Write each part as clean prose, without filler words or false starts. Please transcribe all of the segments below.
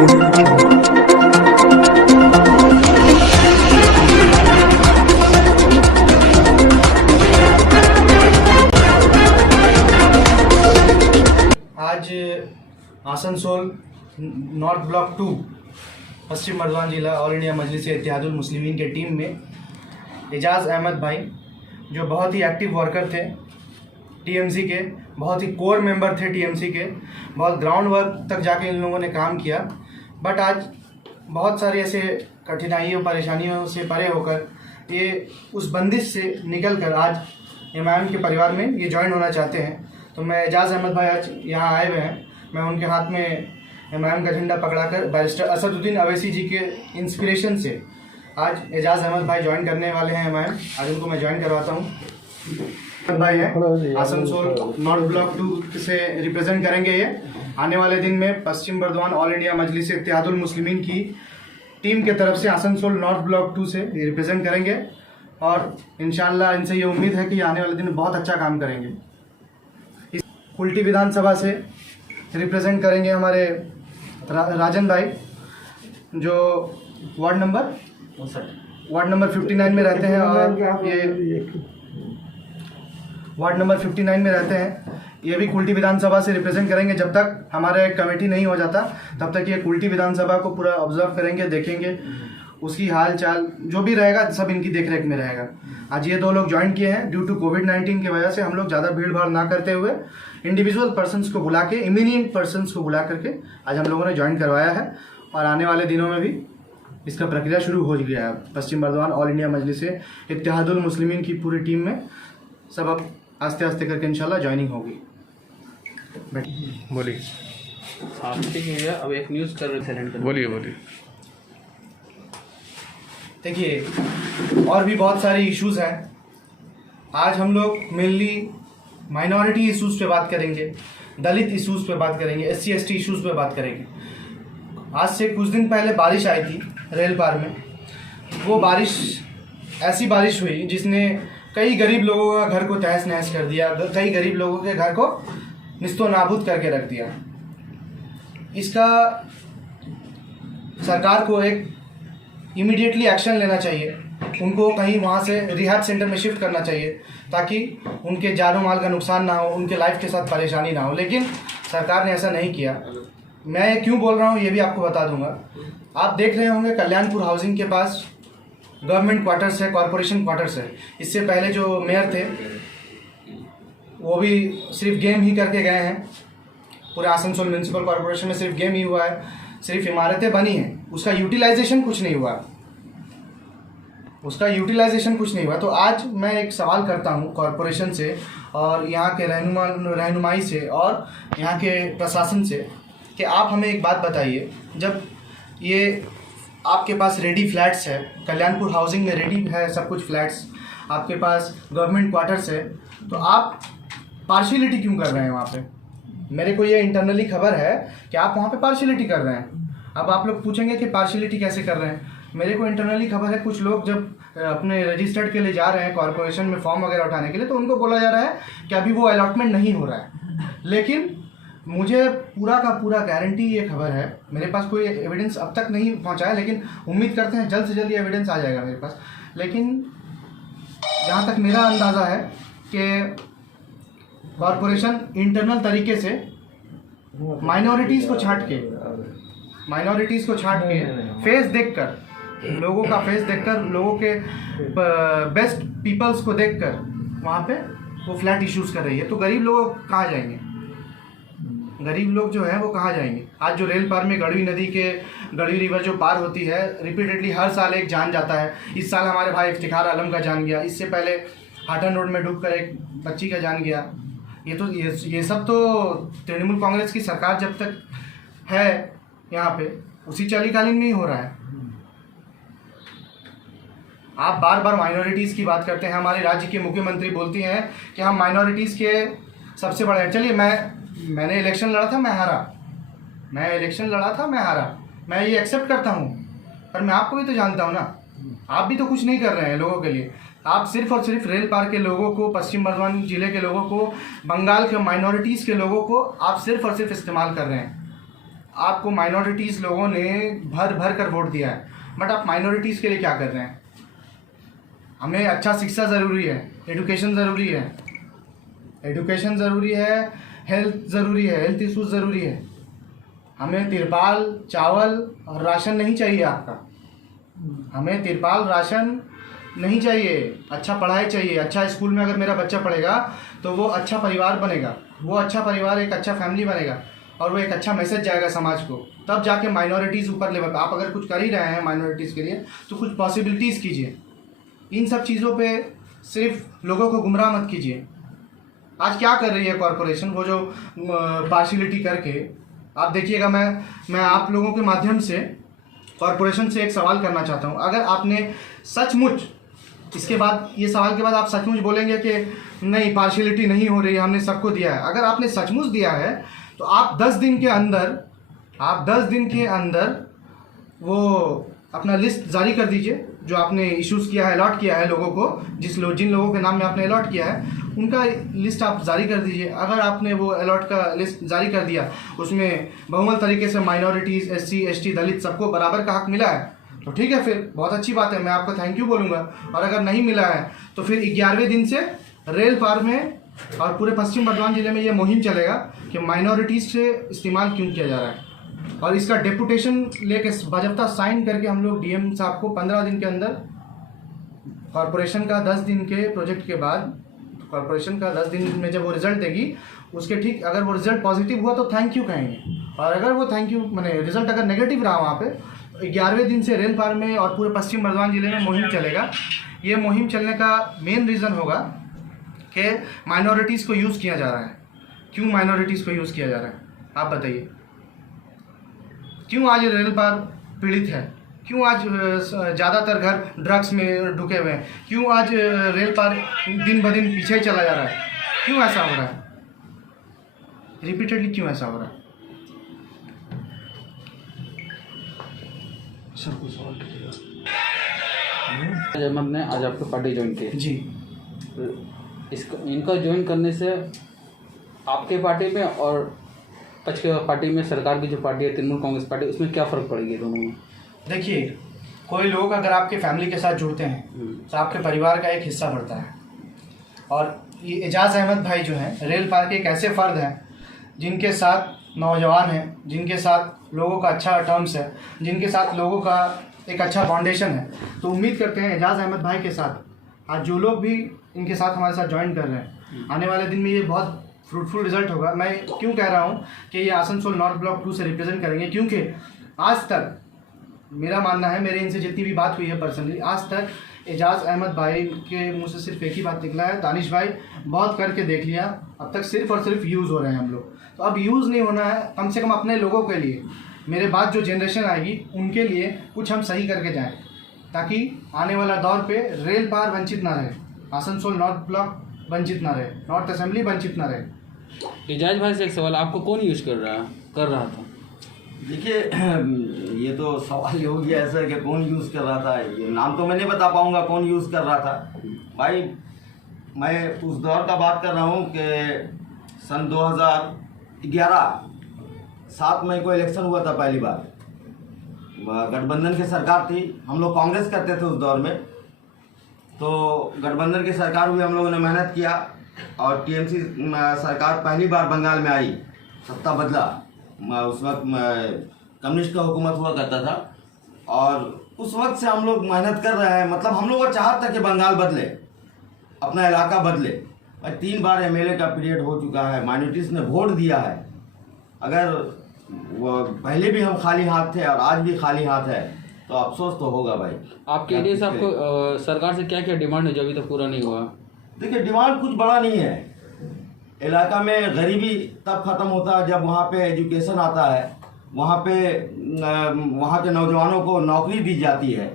आज Asansol north block 2 पश्चिम बर्दवान जिला all India मजलिस इत्तेहादुल मुस्लिमीन के टीम में एजाज़ अहमद भाई, जो बहुत ही एक्टिव वर्कर थे टीएमसी के, बहुत ही कोर मेंबर थे टीएमसी के, बहुत ग्राउंड वर्क तक जाके इन लोगों ने काम किया। बट आज बहुत सारी ऐसे कठिनाइयों परेशानियों से परे होकर ये उस बंदिश से निकल कर आज इमाम के परिवार में ये ज्वाइन होना चाहते हैं। तो मैं एजाज़ अहमद भाई आज यहाँ आए हुए हैं। मैं उनके हाथ में इमाम का झंडा पकड़ाकर बैरिस्टर असदुद्दीन अवैसी जी के इंस्पिरेशन से आज एजाज़ अहमद भाई ज्वाइन करने वाले हैं इमाम। आज उनको मैं ज्वाइन करवाता हूँ। भाई हैं आसनसोल नॉर्थ ब्लॉक 2 से रिप्रेजेंट करेंगे। ये आने वाले दिन में पश्चिम बर्दवान ऑल इंडिया मजलिस इत्तेहादुल मुस्लिमीन की टीम के तरफ से आसनसोल नॉर्थ ब्लॉक 2 से रिप्रेजेंट करेंगे और इंशाल्लाह इनसे ये उम्मीद है कि आने वाले दिन में बहुत अच्छा काम करेंगे। इस कुल्टी विधानसभा से रिप्रेजेंट करेंगे हमारे राजन भाई, जो वार्ड नंबर 59 में रहते हैं और ये वार्ड नंबर 59 में रहते हैं। ये भी कुल्टी विधानसभा से रिप्रेजेंट करेंगे। जब तक हमारा एक कमेटी नहीं हो जाता तब तक ये कुल्टी विधानसभा को पूरा ऑब्जर्व करेंगे, देखेंगे, उसकी हाल चाल जो भी रहेगा सब इनकी देखरेख में रहेगा। आज ये 2 लोग ज्वाइन किए हैं। ड्यू टू कोविड-19 की वजह से हम लोग ज़्यादा भीड़ भाड़ ना करते हुए इंडिविजुअल पर्सन्स को बुला के, इमीडिएट पर्सन्स को बुला करके आज हम लोगों ने ज्वाइन करवाया है और आने वाले दिनों में भी इसका प्रक्रिया शुरू हो गया है। पश्चिम बर्दवान ऑल इंडिया मजलिस इत्तेहादुल मुस्लिमीन की पूरी टीम में सब अब आस्ते आस्ते करके इंशाल्लाह ज्वाइनिंग होगी। बोलिए। ठीक है भैया, अब एक न्यूज़ कर बोलिए। देखिए, और भी बहुत सारे इश्यूज हैं। आज हम लोग मेनली माइनॉरिटी इश्यूज पे बात करेंगे, दलित इश्यूज पे बात करेंगे, SC ST इश्यूज पे बात करेंगे। आज से कुछ दिन पहले बारिश आई थी रेल पार में। वो बारिश ऐसी बारिश हुई जिसने कई गरीब लोगों का घर को तहस नहस कर दिया, कई गरीब लोगों के घर को निस्तो नाबूद करके रख दिया। इसका सरकार को एक इमीडिएटली एक्शन लेना चाहिए। उनको कहीं वहाँ से रिहैब सेंटर में शिफ्ट करना चाहिए ताकि उनके जानो माल का नुकसान ना हो, उनके लाइफ के साथ परेशानी ना हो। लेकिन सरकार ने ऐसा नहीं किया। मैं ये क्यों बोल रहा हूँ ये भी आपको बता दूंगा। आप देख रहे होंगे कल्याणपुर हाउसिंग के पास गवर्नमेंट क्वार्टर्स है, कॉरपोरेशन क्वार्टर्स है। इससे पहले जो मेयर थे वो भी सिर्फ गेम ही करके गए हैं। पूरे आसनसोल म्यूनसिपल कॉरपोरेशन में सिर्फ गेम ही हुआ है, सिर्फ इमारतें बनी हैं, उसका यूटिलाइजेशन कुछ नहीं हुआ, तो आज मैं एक सवाल करता हूं कॉरपोरेशन से और यहाँ के रहनुमाई से और यहाँ के प्रशासन से कि आप हमें एक बात बताइए। जब ये आपके पास रेडी फ्लैट्स है, कल्याणपुर हाउसिंग में रेडी है सब कुछ फ्लैट्स, आपके पास गवर्नमेंट क्वार्टर्स है, तो आप पार्शियलिटी क्यों कर रहे हैं वहाँ पे? मेरे को ये इंटरनली खबर है कि आप वहाँ पे पार्शियलिटी कर रहे हैं। अब आप लोग पूछेंगे कि पार्शियलिटी कैसे कर रहे हैं। मेरे को इंटरनली खबर है कुछ लोग जब अपने रजिस्टर्ड के लिए जा रहे हैं कॉरपोरेशन में फॉर्म वगैरह उठाने के लिए, तो उनको बोला जा रहा है कि अभी वो अलॉटमेंट नहीं हो रहा है। लेकिन मुझे पूरा का पूरा गारंटी ये खबर है, मेरे पास कोई एविडेंस अब तक नहीं पहुंचा है, लेकिन उम्मीद करते हैं जल्द से जल्द ये एविडेंस आ जाएगा मेरे पास। लेकिन जहाँ तक मेरा अंदाज़ा है कि कॉरपोरेशन इंटरनल तरीके से माइनॉरिटीज़ को छांट के फेस देखकर, लोगों का फेस देखकर, लोगों के बेस्ट पीपल्स को देखकर वहाँ पे वो फ्लैट इश्यूज़ कर रही है। तो गरीब लोग कहाँ जाएंगे? गरीब लोग जो हैं वो कहाँ जाएंगे? आज जो रेल पार में गढ़वी नदी के गढ़वी रिवर जो पार होती है, रिपीटेडली हर साल एक जान जाता है। इस साल हमारे भाई इफ्तिखार आलम का जान गया, इससे पहले हाटन रोड में डूबकर एक बच्ची का जान गया। ये सब तो तृणमूल कांग्रेस की सरकार जब तक है यहाँ पे उसी चलीकालीन में ही हो रहा है। आप बार बार माइनॉरिटीज़ की बात करते हैं। हमारे राज्य के मुख्यमंत्री बोलती हैं कि हम माइनॉरिटीज़ के सबसे बड़े हैं। चलिए, मैंने इलेक्शन लड़ा था, मैं हारा, मैं ये एक्सेप्ट करता हूँ, पर मैं आपको भी तो जानता हूँ ना। आप भी तो कुछ नहीं कर रहे हैं लोगों के लिए। आप सिर्फ और सिर्फ रेल पार के लोगों को, पश्चिम बर्दवान जिले के लोगों को, बंगाल के माइनॉरिटीज़ के लोगों को आप सिर्फ और सिर्फ इस्तेमाल कर रहे हैं। आपको माइनॉरिटीज़ लोगों ने भर भर कर वोट दिया है, बट आप माइनॉरिटीज़ के लिए क्या कर रहे हैं? हमें अच्छा शिक्षा ज़रूरी है, एजुकेशन ज़रूरी है, एजुकेशन ज़रूरी है, हेल्थ ज़रूरी है, हेल्थ इशूज़ ज़रूरी है। हमें तिरपाल, चावल और राशन नहीं चाहिए आपका। हमें तिरपाल, राशन नहीं चाहिए, अच्छा पढ़ाई चाहिए। अच्छा स्कूल में अगर मेरा बच्चा पढ़ेगा तो वो अच्छा परिवार बनेगा, वो अच्छा परिवार एक अच्छा फैमिली बनेगा और वो एक अच्छा मैसेज जाएगा समाज को, तब जाके माइनॉरिटीज़ ऊपर लेवल। आप अगर कुछ कर ही रहे हैं माइनॉरिटीज़ के लिए तो कुछ पॉसिबिलिटीज़ कीजिए। इन सब चीज़ों पे सिर्फ लोगों को गुमराह मत कीजिए। आज क्या कर रही है कॉरपोरेशन, वो जो पार्शियलिटी करके, आप देखिएगा। मैं आप लोगों के माध्यम से कॉरपोरेशन से एक सवाल करना चाहता हूँ। अगर आपने सचमुच इसके बाद, ये सवाल के बाद आप सचमुच बोलेंगे कि नहीं पार्शियलिटी नहीं हो रही है, हमने सबको दिया है, अगर आपने सचमुच दिया है तो आप 10 दिन के अंदर वो अपना लिस्ट जारी कर दीजिए जो आपने इश्यूज़ किया है, अलॉट किया है लोगों को, जिन लोगों के नाम में आपने अलॉट किया है उनका लिस्ट आप जारी कर दीजिए। अगर आपने वो अलॉट का लिस्ट जारी कर दिया, उसमें बहुमत तरीके से माइनॉरिटीज़, SC ST दलित सबको बराबर का हक मिला है तो ठीक है, फिर बहुत अच्छी बात है, मैं आपको थैंक यू बोलूँगा। और अगर नहीं मिला है तो फिर 11वें दिन से रेल पार में और पूरे पश्चिम बर्धमान जिले में ये मुहिम चलेगा कि माइनॉरिटीज़ से इस्तेमाल क्यों किया जा रहा है, और इसका डेपुटेशन लेके बाज़ाब्ता साइन करके हम लोग DM साहब को 15 दिन के अंदर, कॉरपोरेशन का 10 दिन के प्रोजेक्ट के बाद, कॉरपोरेशन का 10 दिन में जब वो रिज़ल्ट देगी उसके ठीक, अगर वो रिज़ल्ट पॉजिटिव हुआ तो थैंक यू कहेंगे, और अगर वो थैंक यू मैंने रिज़ल्ट अगर नेगेटिव रहा वहाँ पे, 11वें दिन से रेल पार में और पूरे पश्चिम बर्धमान जिले में मुहिम चलेगा। ये मुहिम चलने का मेन रीज़न होगा कि माइनॉरिटीज़ को यूज़ किया जा रहा है। क्यों माइनॉरिटीज़ को यूज़ किया जा रहा है आप बताइए? क्यों आज रेल पार पीड़ित है? क्यों आज ज़्यादातर घर ड्रग्स में ढुके हुए हैं? क्यों आज रेल पार दिन ब दिन पीछे चला जा रहा है? क्यों ऐसा हो रहा है? रिपीटेडली क्यों ऐसा हो रहा है? सर कुछ सवाल कीजिएगा। अहमद ने आज आपकी पार्टी ज्वाइन की जी। इनका ज्वाइन करने से आपके पार्टी में और पक्ष के पार्टी में, सरकार की जो पार्टी है तृणमूल कांग्रेस पार्टी, उसमें क्या फ़र्क पड़ेगी दोनों में? देखिए, कोई लोग अगर आपके फैमिली के साथ जुड़ते हैं तो आपके परिवार का एक हिस्सा बढ़ता है। और ये एजाज़ अहमद भाई जो हैं, रेल पार के एक ऐसे फ़र्द हैं जिनके साथ नौजवान हैं, जिनके साथ लोगों का अच्छा टर्म्स है, जिनके साथ लोगों का एक अच्छा फाउंडेशन है। तो उम्मीद करते हैं एजाज़ अहमद भाई के साथ आज जो लोग भी इनके साथ हमारे साथ ज्वाइन कर रहे हैं, आने वाले दिन में ये बहुत फ्रूटफुल रिजल्ट होगा। मैं क्यों कह रहा हूँ कि ये आसनसोल नॉर्थ ब्लॉक 2 से रिप्रेजेंट करेंगे, क्योंकि आज तक मेरा मानना है, मेरे इनसे जितनी भी बात हुई है पर्सनली, आज तक एजाज़ अहमद भाई के मुँह से सिर्फ एक ही बात निकला है, दानिश भाई बहुत करके देख लिया, अब तक सिर्फ और सिर्फ यूज़ हो रहे हैं हम लोग। तो अब यूज़ नहीं होना है, कम से कम अपने लोगों के लिए, मेरे बाद जो जनरेशन आएगी उनके लिए कुछ हम सही करके जाएं, ताकि आने वाला दौर पे रेल पार वंचित ना रहे, आसनसोल नॉर्थ ब्लॉक वंचित ना रहे, नॉर्थ असेंबली वंचित ना रहे। एजाज भाई से एक सवाल, आपको कौन यूज कर रहा था? देखिए, ये तो सवाल ही हो गया ऐसा कि कौन यूज़ कर रहा था, ये नाम तो मैं नहीं बता पाऊँगा कौन यूज़ कर रहा था भाई। मैं उस दौर का बात कर रहा हूँ कि सन 2011 7 मई को इलेक्शन हुआ था पहली बार। गठबंधन की सरकार थी, हम लोग कांग्रेस करते थे उस दौर में, तो गठबंधन की सरकार हुई, हम लोगों ने मेहनत किया और TMC सरकार पहली बार बंगाल में आई, सत्ता बदला। उस वक्त कम्युनिस्ट का हुकूमत हुआ करता था और उस वक्त से हम लोग मेहनत कर रहे हैं। मतलब हम लोग का चाहत था कि बंगाल बदले, अपना इलाका बदले। 3 बार MLA का पीरियड हो चुका है, माइनॉरिटीज़ ने वोट दिया है। अगर वो पहले भी हम खाली हाथ थे और आज भी खाली हाथ है तो अफसोस तो होगा भाई। आपके एरिया से आपको सरकार से क्या क्या डिमांड है जो अभी तक पूरा नहीं हुआ? देखिए, डिमांड कुछ बड़ा नहीं है। इलाका में गरीबी तब ख़त्म होता है जब वहाँ पे एजुकेशन आता है, वहाँ के नौजवानों को नौकरी दी जाती है।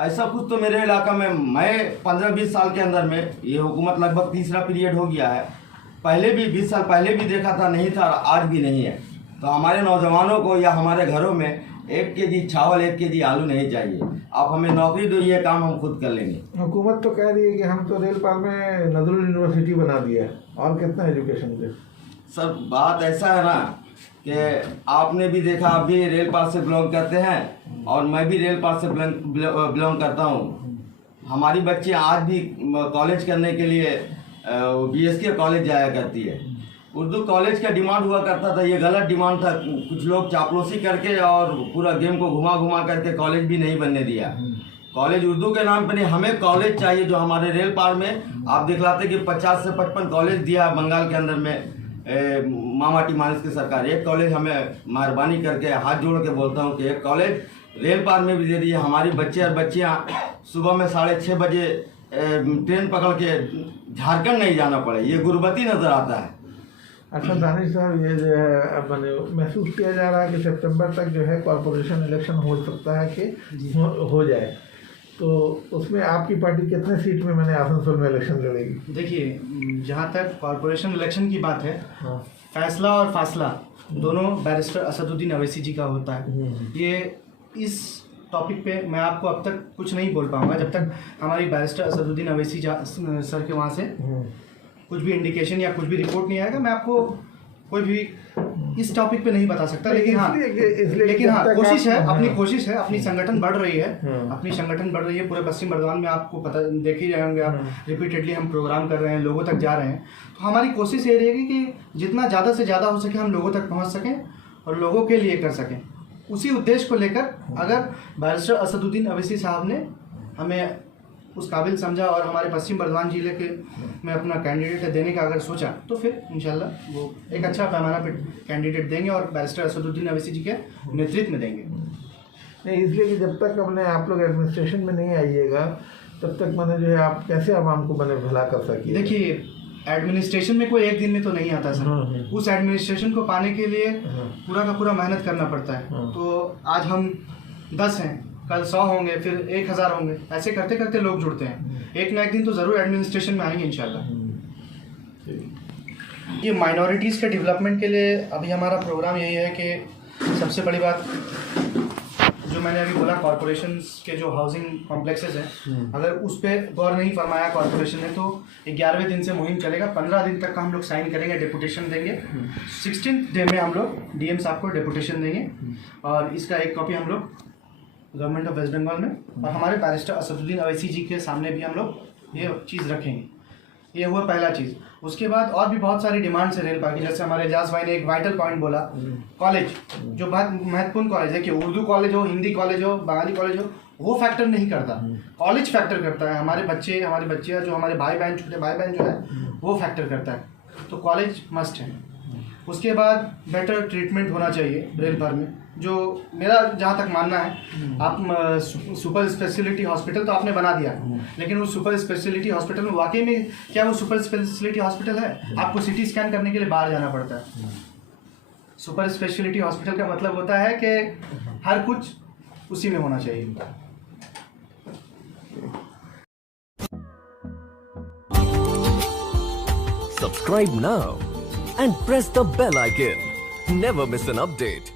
ऐसा कुछ तो मेरे इलाका में, मैं 15-20 साल के अंदर में, ये हुकूमत लगभग तीसरा पीरियड हो गया है, पहले भी 20 साल पहले भी देखा था, नहीं था, आज भी नहीं है। तो हमारे नौजवानों को या हमारे घरों में 1 केजी चावल 1 केजी आलू नहीं चाहिए। आप हमें नौकरी दो, ये काम हम खुद कर लेंगे। हुकूमत तो कह रही है कि हम तो रेल पार में नजरुल यूनिवर्सिटी बना दिया है, और कितना एजुकेशन दे। सर बात ऐसा है ना कि आपने भी देखा, आप भी रेल पास से बिलोंग करते हैं और मैं भी रेल पास से बिलोंग करता हूँ। हमारी बच्ची आज भी कॉलेज करने के लिए BSK कॉलेज जाया करती है। उर्दू कॉलेज का डिमांड हुआ करता था, ये गलत डिमांड था। कुछ लोग चापलूसी करके और पूरा गेम को घुमा घुमा करके कॉलेज भी नहीं बनने दिया। कॉलेज उर्दू के नाम पे नहीं, हमें कॉलेज चाहिए जो हमारे रेल पार में आप दिखलाते कि 50 से 55 कॉलेज दिया बंगाल के अंदर में मामाटी मानस की सरकार। एक कॉलेज हमें मेहरबानी करके हाथ जोड़ के बोलता हूँ कि एक कॉलेज रेल पार में भी दे दिए। हमारी बच्चे और बच्चियाँ सुबह में 6:30 बजे ट्रेन पकड़ के झारखंड नहीं जाना पड़े, ये गुर्बती नज़र आता है। अच्छा दानिश साहब, ये जो है मैंने महसूस किया जा रहा है कि सितंबर तक जो है कॉरपोरेशन इलेक्शन हो सकता है कि हो जाए, तो उसमें आपकी पार्टी कितने सीट में मैंने आसनसोल में इलेक्शन लड़ेगी? देखिए, जहाँ तक कॉरपोरेशन इलेक्शन की बात है, हाँ। फैसला और फासला दोनों बैरिस्टर असदुद्दीन अवैसी जी का होता है। ये इस टॉपिक पे मैं आपको अब तक कुछ नहीं बोल पाऊँगा जब तक हमारी बैरिस्टर असदुद्दीन अवैसी सर के वहाँ से कुछ भी इंडिकेशन या कुछ भी रिपोर्ट नहीं आएगा। मैं आपको कोई भी इस टॉपिक पे नहीं बता सकता, लेकिन हाँ कोशिश है, अपनी कोशिश है, अपनी संगठन बढ़ रही है, अपनी संगठन बढ़ रही है। पूरे पश्चिम बर्धमान में आपको पता देख ही जाएंगे आप, रिपीटेडली हम प्रोग्राम कर रहे हैं, लोगों तक जा रहे हैं। तो हमारी कोशिश ये रहेगी कि जितना ज़्यादा से ज़्यादा हो सके हम लोगों तक पहुँच सकें और लोगों के लिए कर सकें। उसी उद्देश्य को लेकर अगर बैरिस्टर असदुद्दीन अवैसी साहब ने हमें उस काबिल समझा और हमारे पश्चिम बर्धमान जिले के में अपना कैंडिडेट देने का अगर सोचा, तो फिर इंशाल्लाह वो एक अच्छा पैमाना पे कैंडिडेट देंगे और बैरिस्टर असदुद्दीन अवैसी जी के नेतृत्व में देंगे। नहीं, इसलिए कि जब तक अपने आप लोग एडमिनिस्ट्रेशन में नहीं आइएगा तब तक मैंने जो है आप कैसे आवाम को बने भला कर सकिए। देखिए, एडमिनिस्ट्रेशन में कोई एक दिन में तो नहीं आता सर। उस एडमिनिस्ट्रेशन को पाने के लिए पूरा का पूरा मेहनत करना पड़ता है। तो आज हम 10 हैं, कल 100 होंगे, फिर 1000 होंगे, ऐसे करते करते लोग जुड़ते हैं। एक ना एक दिन तो ज़रूर एडमिनिस्ट्रेशन में आएंगे इंशाल्लाह। ये माइनॉरिटीज़ के डेवलपमेंट के लिए अभी हमारा प्रोग्राम यही है कि सबसे बड़ी बात जो मैंने अभी बोला, कॉरपोरेशंस के जो हाउसिंग कॉम्प्लेक्सेस हैं, अगर उस पर गौर नहीं फरमाया कॉरपोरेशन ने, तो 11वें दिन से मुहिम चलेगा। 15 दिन तक का हम लोग साइन करेंगे, डेपुटेशन देंगे। 16th डे में हम लोग DM साहब को डेपुटेशन देंगे और इसका एक कॉपी हम लोग गवर्नमेंट ऑफ वेस्ट बंगाल में और हमारे बैरिस्टर असदुद्दीन अवैसी जी के सामने भी हम लोग ये चीज़ रखेंगे। ये हुआ पहला चीज़। उसके बाद और भी बहुत सारी डिमांड्स है रेल पार्टी, जैसे हमारे एजाज भाई ने एक वाइटल पॉइंट बोला, कॉलेज जो बहुत महत्वपूर्ण कॉलेज है, कि उर्दू कॉलेज हो, हिंदी कॉलेज हो, बंगाली कॉलेज हो, वो फैक्टर नहीं करता, कॉलेज फैक्टर करता है। हमारे बच्चे, हमारी बच्चियाँ, जो हमारे भाई बहन, छोटे भाई बहन जो है, वो फैक्टर करता है। तो कॉलेज मस्ट है। उसके बाद बेटर ट्रीटमेंट होना चाहिए रेल पर में, जो मेरा जहाँ तक मानना है। आप सुपर स्पेशलिटी हॉस्पिटल तो आपने बना दिया, लेकिन उस सुपर स्पेशलिटी हॉस्पिटल में वाकई में क्या वो सुपर स्पेशलिटी हॉस्पिटल है? आपको CT स्कैन करने के लिए बाहर जाना पड़ता है। सुपर स्पेशलिटी हॉस्पिटल का मतलब होता है कि हर कुछ उसी में होना चाहिए। Subscribe now and press the bell icon. Never miss an update.